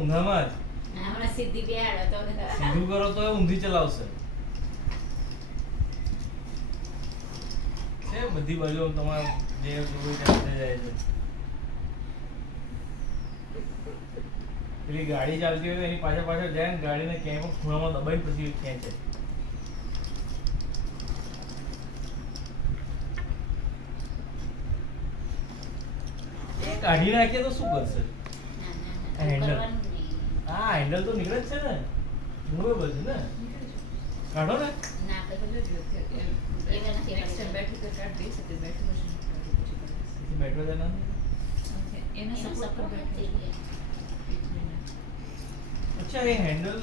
ઊંધામાં જ. હમણાં સીધી બેહાડો તો સીધું કરો તો એ ઊંધી ચલાવશે. છે બધી બાજુ આમ તમારે જે જોવું ત્યાં થઈ જાય છે. પેલી ગાડી ચાલતી હોય તો એની પાછળ પાછળ જાય ને ગાડીને ક્યાંય પણ ખૂણામાં દબાઈને પછી ખેંચે. એ કાઢી નાખીએ તો શું કરશે? હેન્ડલ. હા હેન્ડલ તો નીકળે જ છે ને, મૂવેબલ છે ને. કાઢો ને. ના તો બધું જ એ નથી બેટરી તો કાઢ દઈ શકે બેટરી મશીન બેટરો છે ને. એનો સપોર્ટ સપોર્ટ પર થઈ બેટરી અચ્છા એ હેન્ડલ